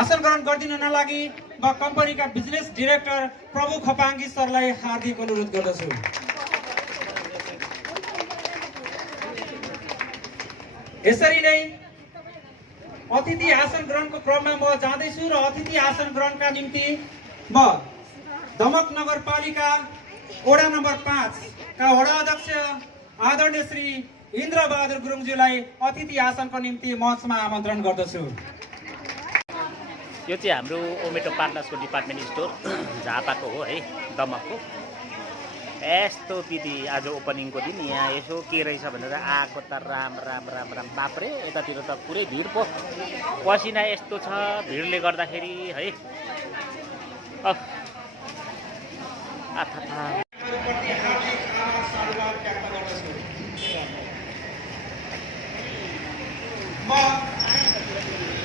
आसन ग्रहण गरिदिन लागि म कम्पनीका बिजनेस डाइरेक्टर प्रभु खपाङ्गी सरलाई हार्दिक अनुरोध गर्दछु। यसरी नै अतिथि आसन ग्रहणको क्रममा म जाँदैछु र अतिथि आसन ग्रहणका निम्ति म दमक नगरपालिका वडा नम्बर 5 का वडा अध्यक्ष आदरणीय श्री इन्द्रबहादुर गुरुङज्यूलाई अतिथि आसनको निम्ति मञ्चमा आमन्त्रण गर्दछु। यो चाहिँ हाम्रो ओमेटो पार्टनर्सको डिपार्टमेन्ट स्टोर झापाको हो है, दमकको। यस्तो विधि आज ओपनिङको दिन यहाँ यसो के रहेछ भनेर आएको त राम राम राम राम बाप्रे, यतातिर त पुरै भिड पो, पसिना यस्तो छ भिडले गर्दाखेरि है।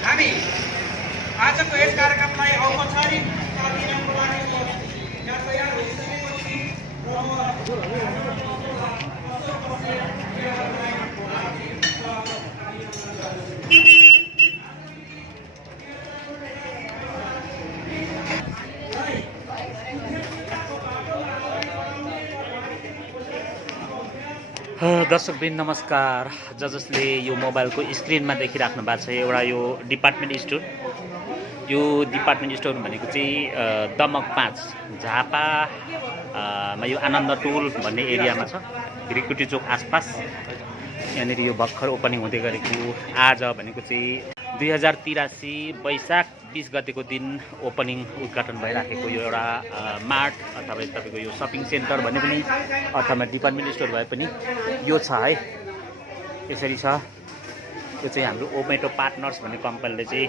हामी आजको यस कार्यक्रमलाई औपचारिक दिनको लागि यहाँ तयार भइसकेपछि दर्शकवृन्द नमस्कार। जसले यो मोबाइलको स्क्रिनमा देखिराख्नु भएको छ एउटा यो डिपार्टमेन्ट स्टोर। यो डिपार्टमेन्ट स्टोर भनेको चाहिँ दमक 5 झापामा यो आनन्द टोल भन्ने एरियामा छ, रिकुटी चोक आसपास। यहाँनिर यो भर्खर ओपनिङ हुँदै गरेको आज भनेको चाहिँ 2083 वैशाख 20 गतेको दिन ओपनिङ उद्घाटन भइराखेको यो एउटा मार्ट अथवा तपाईँको यो सपिङ सेन्टर भने पनि अथवा डिपार्टमेन्ट स्टोर भए पनि यो छ है। यसरी छ। यो चाहिँ हाम्रो ओमेटो पार्टनर्स भन्ने कम्पनीले चाहिँ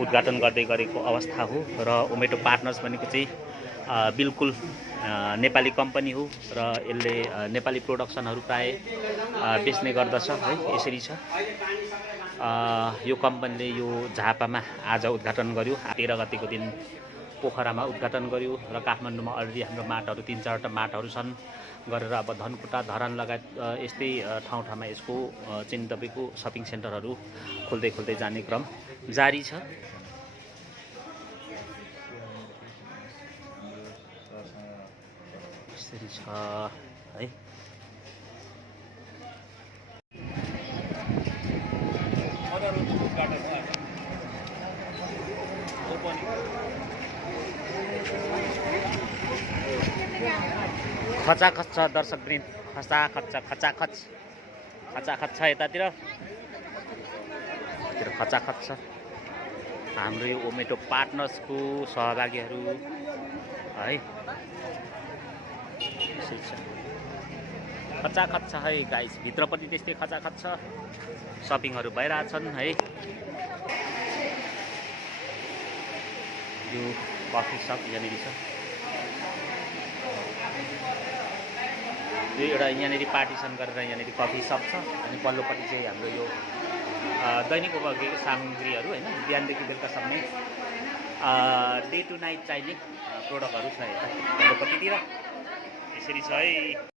उद्घाटन गर्दै गरेको अवस्था हो र ओमेटो पार्टनर्स भनेको चाहिँ बिल्कुल नेपाली कम्पनी हो र यसले नेपाली प्रोडक्सनहरू प्राय बेच्ने गर्दछ है। यसरी छ। यो कम्पनीले यो झापामा आज उद्घाटन गर्यो। 13 गतेको दिन पोखरामा उद्घाटन गर्यो र काठमाडौँमा अलरेडी हाम्रो मार्टहरू 3-4वटा मार्टहरू छन् गरेर अब धनकुटा धरान लगायत यस्तै ठाउँमा यसको चाहिँ तपाईँको सपिङ सेन्टरहरू खोल्दै जाने क्रम जारी छ। यसरी छ है। खचाखच छ दर्शकवृन्द, खचाखच छ यतातिर खचाखच छ। हाम्रो यो ओमेटो पार्टनर्सको सहभागीहरू है। खचाखच छ है गाइस, भित्रपट्टि त्यस्तै खचाखच छ। सपिङहरू भइरहेछन् है। यो कफी सप यहाँनिर छ। यो एउटा यहाँनिर पार्टिसन गरेर यहाँनिर कफी सप छ अनि पल्लोपट्टि चाहिँ हाम्रो यो दैनिक उपभोग्यको सामग्रीहरू होइन, बिहानदेखि बेलुकासम्म डे टु नाइट चाहिने प्रोडक्टहरू छ यता पल्लोपट्टितिर। यसरी छ है।